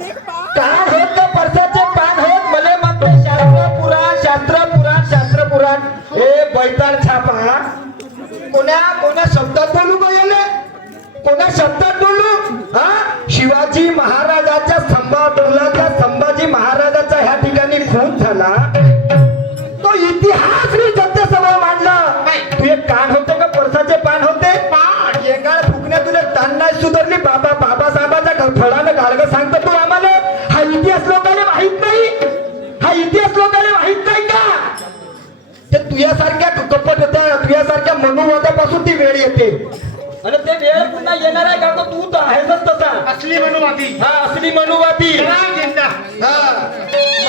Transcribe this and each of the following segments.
कान होत का परसाचे पान होत मले म्हणते शास्त्र पुराण हे बैताळ छापा कोण्या शब्दात बोलू गेले कोण्या शब्दात बोलू हा शिवाजी महाराजाच्या संभाजी महाराजाचा ह्या ठिकाणी खून झाला तो इतिहास मी जनतेसमोर मांडला तू एक कान होते का परसाचे पान होते एकाळ फुकण्या तुला ताण नाही सुधारली बाबासाहेबाच्या फळानं गाळग सांगतो तू आम्हाला हा इतिहास लोकांना माहित नाही का ते तुझ्यासारख्या कपट होत्या तुझ्यासारख्या मनुवादापासून ती वेळ येते आणि ते वेळ पुन्हा येणार आहे का तू तर आहेसच तसा असली मनुवादी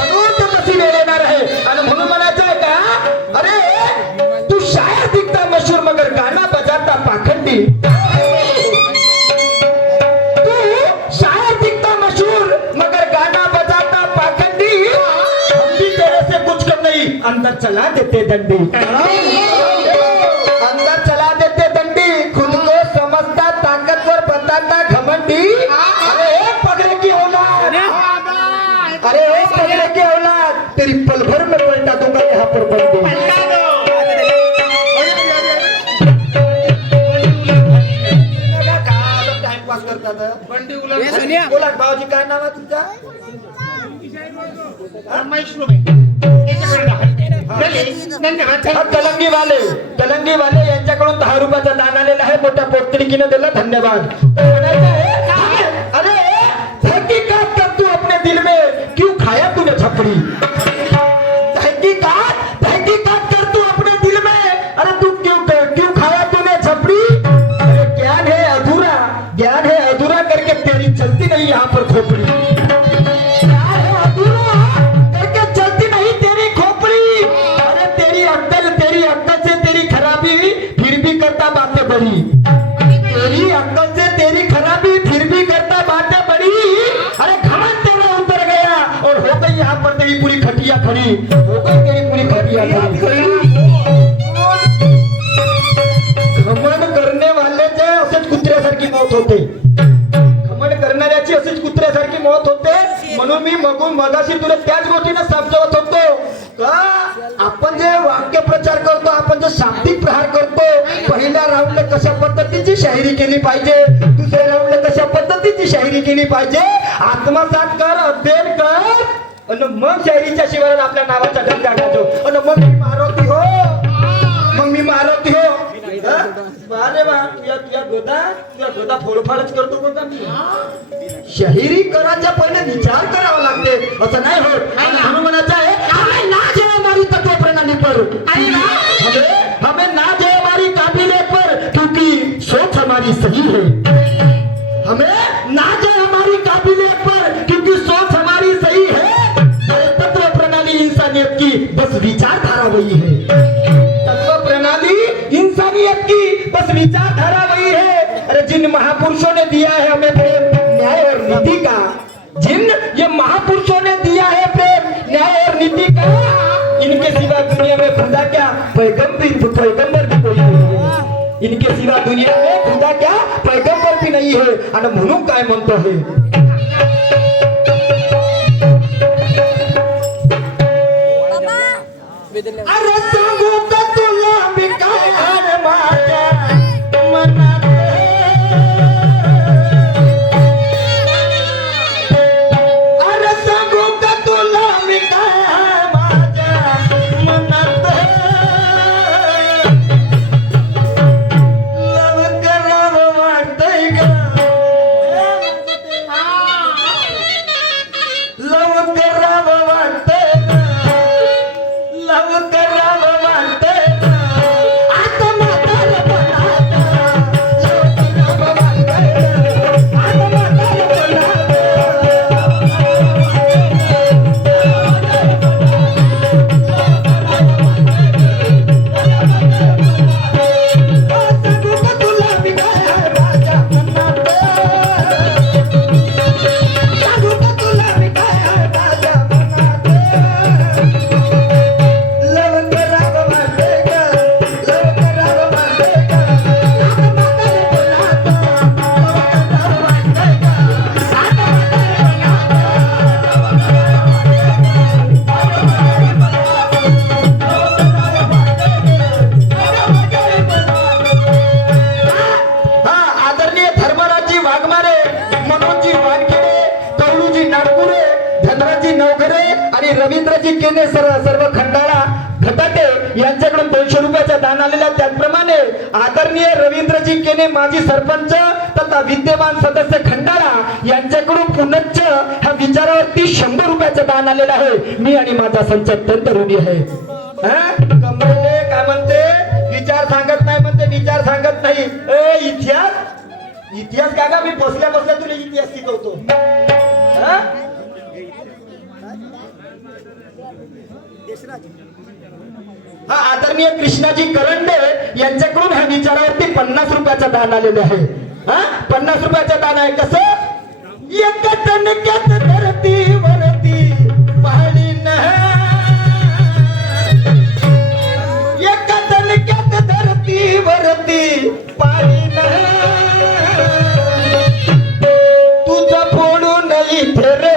म्हणून तो तशी वेळ येणार आहे आणि म्हणून म्हणायचं आहे का अरे तू शायर दिखता मशहूर मगर गाना बजाता पाखंडी तू शायर दिखता मशहूर मगर गाना बजाता पाखंडी हम भी तेरे से कुछ कम नहीं अंदर चला देते दंडी अंदर चला देते दंडी खुद को समझता ताकतवर बताता घमंडी अरे पगड़े की औलाद अरे ओ पगड़े की औलाद तेरी पल भर में पलटा दूंगा यहाँ पर बंदी टाइमपास करतात बंडी उलट बोला भाऊजी काय नाव आहे तुमचा कलंगी वाले यांच्याकडून 10 रुपयाचा दान आलेला आहे मोठ्या पोटतिडकीने दिला धन्यवाद अरे तहकीकात कर तू अपने दिल में क्यों खाया तूने छपरी तहकीकात कर तू अपने दिल में अरे तू क्यों खाया तूने छपरी अरे ज्ञान है अधूरा करके तेरी चलती नहीं यहाँ पर खोपड़ी तेरी अक्कल से तेरी खराबी फिर भी करता बातें बड़ी अरे घमंड तेरा उतर गया और हो गई यहाँ पर तेरी पूरी खटिया खड़ी घमंड करने वाल्याचे असेच कुत्र्यासारखी मौत होते घमंड करणाऱ्याची असेच कुत्र्यासारखी मौत होते म्हणून मी मगाशी तुला त्याच गोष्टीने समजवत होतो का आपण जे वाक्य प्रचार करतो आपण जे शाब्दिक प्रहार करतो पहिल्या राऊंडला कशा पद्धतीची शायरी केली पाहिजे दुसऱ्या राऊंडला कशा पद्धतीची शायरी केली पाहिजे आत्मसात कर अध्ययन कर आणि मग शायरीच्या शिवाय आपल्या नावाचा गंगा गाजो आणि मग मी मारवती हो अरे वा तुझ्या गोदा फोडफाडच करतो गोदा मी शाहिरी करायच्या पहिले विचार करावा लागते असं नाही होत म्हणून म्हणायचं आहे हमें नाज है हमारी तत्व प्रणाली पर हमें नाज है हमारी काबिलियत पर क्योंकि सोच हमारी सही है हमें नाज है हमारी काबिलियत पर क्योंकि सोच हमारी सही है तत्व प्रणाली इंसानियत की बस विचारधारा वही है तत्व प्रणाली इंसानियत की बस विचारधारा वही है अरे जिन महापुरुषों ने दिया है हमें प्रेम न्याय और नीति का ये महापुरुषों ने दिया है प्रेम न्याय और नीति का इनके सिवा दुनिया में खुदा क्या पैगंबर भी कोई नहीं है इनके सिवा दुनिया में खुदा क्या पैगंबर भी नहीं है आणि म्हणून काय म्हणतो हे अरे सांगू का तुला मी काय माझ्या मनात अरे सांगू का तुला मी काय माझ्या मनात लव करावं वाटतंय का लव करावं वाटतंय का लव करावं आणि रवींद्रजी केने सर्व खंडाळा घटाटे यांच्याकडून 200 रुपयाचा दान आलेला. त्याचप्रमाणे आदरणीय रवींद्रजी केने माजी सरपंच तथा विद्यमान सदस्य खंडाळा यांच्याकडून पुनच्च ह्या विचारावरती 100 रुपयाचं दान आलेलं आहे. मी आणि माझा संच अत्यंत ऋणी आहे. कमरेले काय म्हणते, विचार सांगत नाही म्हणते, विचार सांगत नाही. इतिहास का मी बसल्या बसल्या तुला इतिहास शिकवतो. हा आदरणीय कृष्णाजी करंडे यांच्याकडून ह्या विचारावरती 50 रुपयाचा दान आलेले आहे. 50 रुपयाचा दान आहे. कसं एका तणक्यात धरतीवरती पहाडी एका तणक्यात धरतीवरती पाणी तुझं फोडून इथे रे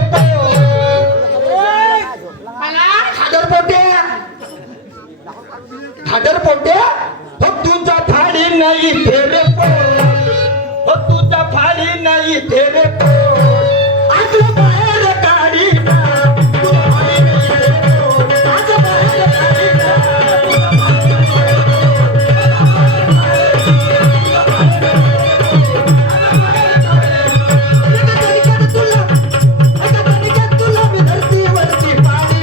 खादर पोट्या हो तुझा फाडी नाही तेरे हो तुझा फाडी नाही तेरे आज बाहेर काढी ना आज बाहेर काढी ना तुला मी धरतीवरती पाणी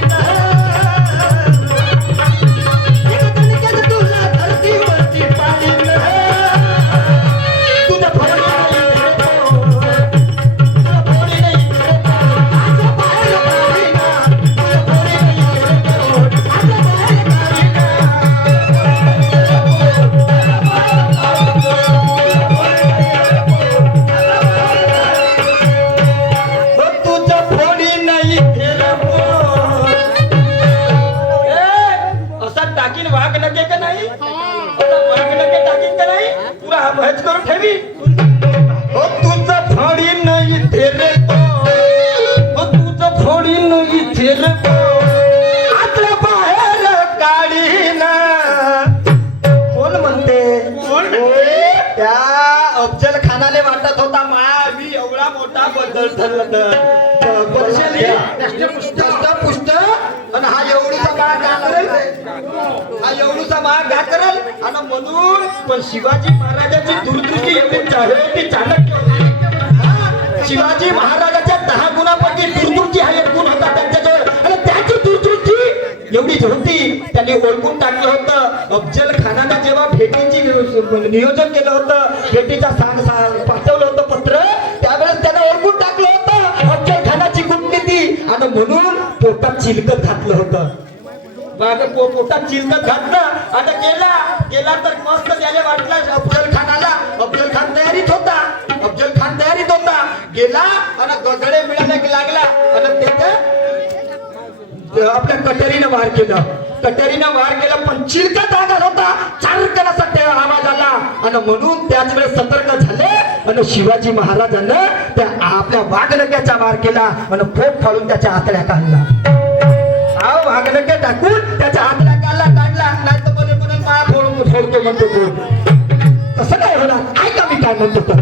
अफजल खानाले वाटत होता मी एवढा मोठा बदल पुष्ट आणि हा एवढूचा माळ का करेल, हा एवढूचा माळ का करेल. आणि म्हणून पण शिवाजी महाराजांची दूरदृष्टी एवढी होती, चाणक्य होती. शिवाजी महाराजांच्या 10 गुणापैकी दूरदृष्टी हा एक गुण होता त्यांच्याजवळ. आणि त्याची दूरदृष्टी एवढीच होती, त्यांनी ओळखून टाकलं होतं. अफजल खानाने जेव्हा भेटीची नियोजन केलं होतं, भेटीचा पाठवलं होतं पत्र, त्यावेळेस त्यानं ओळखून टाकलं होतं अफजल खानाची कूटनीती. आणि म्हणून पोटात चिलकत घातलं होतं. पोटात चिलकत घातलं आणि गेला तर मस्त त्याला वाटलं अफजल खानाला. अफजल खान तयारीत होता, गेला आणि गजडे मिळायला लागला आणि त्याचं आपल्या कटरीनं वार केला. पण चिलकत आगाल होता, चारकन असा त्या आवाज आला. आणि म्हणून त्याच वेळेस सतर्क झाले आणि शिवाजी महाराजांना त्या आपल्या वाघनक्याचा वार केला आणि पोट फाडून त्याच्या आतड्या काढला. वाघनक्या टाकून त्याच्या आतड्या काढला. नाही तर म्हणे माळा फोडतो म्हणतो तो. कसं काय होणार, ऐका मी काय म्हणतो तर.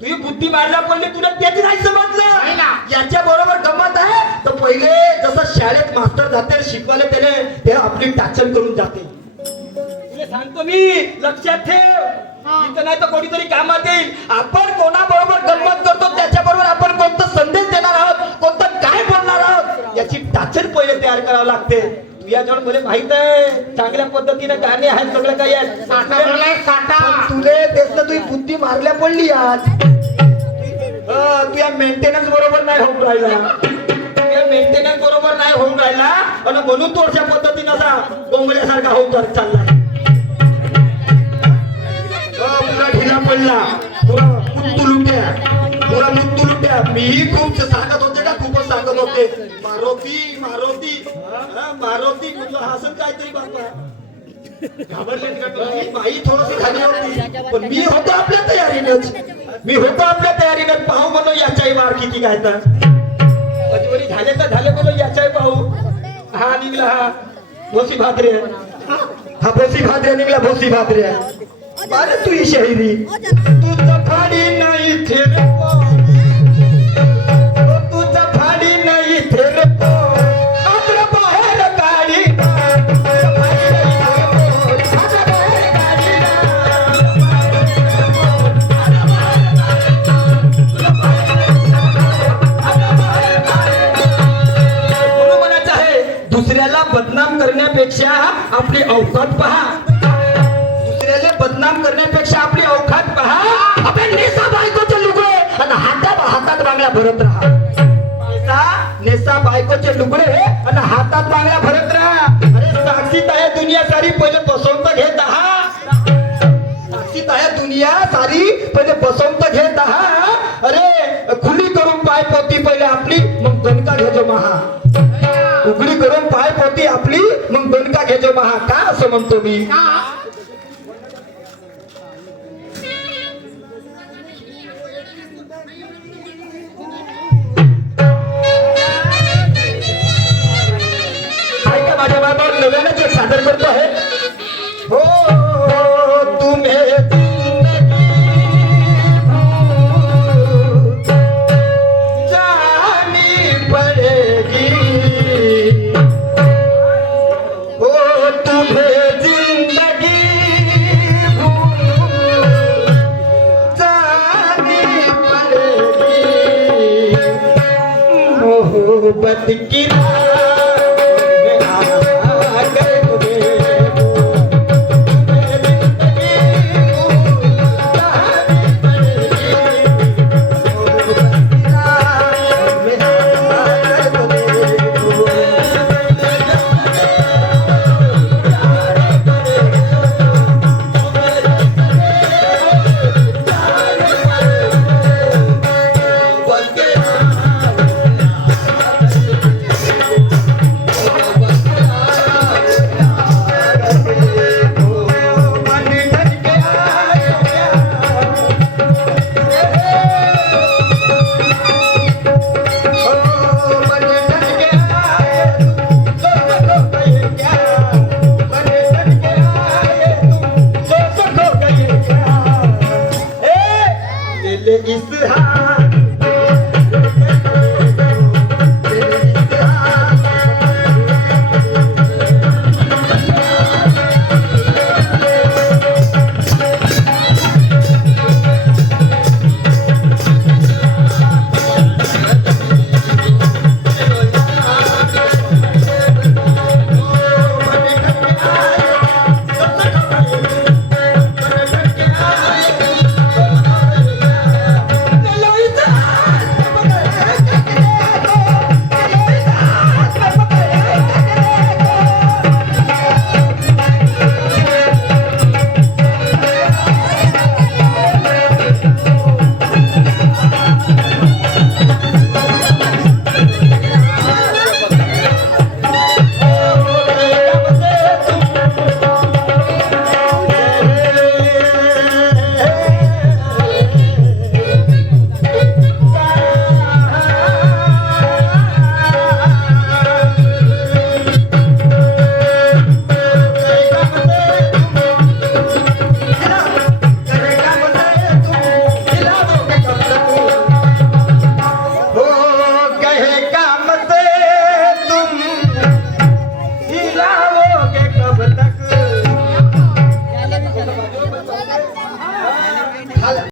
तुझी बुद्धी मारल्या पडली तुला त्याची नाही नाही समजलं ना. याच्या बरोबर गमत आहे तर पहिले जसं शाळेत मास्तर जाते शिकवायला त्याने ते आपली टाचन करून जाते तुला सांगतो मी लक्षात ठेव इथं नाही तर कोणीतरी कामात येईल आपण कोणाबरोबर गंमत करतो त्याच्याबरोबर आपण कोणता संदेश देणार आहोत कोणतं काय बोलणार आहोत याची टाचन पहिले तयार करावं लागते तुझ्याजवळ मला माहित आहे चांगल्या पद्धतीने गाणे आहेत सगळं काही आहे साठा बोलाय साठा. पण तुले तेच ना तुझी बुद्धी मारल्या पडली आज तुझ्या मेंटेनन्स बरोबर नाही होऊन राहिला तुझ्या मेंटेनन्स बरोबर नाही होऊन राहिला आणि म्हणून तू अशा पद्धतीनं असा डोंगऱ्यासारखा होऊन चालला पुरा ढिला पडला पुरा मुत्तू लुट्या मी खूप सांगत होते का खूपच सांगत होते मारुती मारुती तुझं हसन काहीतरी बाबा घाबरले का तुम्ही बाई थोडीशी झाली होती पण मी होतो आपल्या तयारीनं पाहू म्हणून याच्याही मार किती काय तर कधीवरी झाले तर झाले म्हणून याच्याही पाहू हा निघला हा भोसी भाद्रे हा भोसी भाद्रे निघला भोसी भाद्रे अरे तू ही शहिरी तुझं फाडी नाही थेर तुझं फाडी नाही थेर आपलं बाहेर गाडी म्हणून म्हणायचं आहे दुसऱ्याला बदनाम करण्यापेक्षा आपली अवकात पहा बदनाम करण्यापेक्षा आपली अवकात पहा आपण नेसा बायकोचे लुगडे आणि हातात बांगड्या भरत राहा नेसा बायकोचे लुगडे आणि हातात बांगड्या भरत राहा अरे साक्षीत आहे दुनिया सारी पहिले बसवून घेत आहात साक्षीत आहे दुनिया सारी पहिले बसवून घेत आहात अरे खुली करून पाय पोती पहिले आपली मग दणका घेजो महा उघडी करून पाय पोती आपली मग दणका घेजो महा का असं म्हणतो मी माझ्या बाबावर नव्यानंच एक सादर करतो आहे हो तुम्ही जानी पडेगी हो तुम्हें जिंदगी जानी पडेगी मोहब्बत की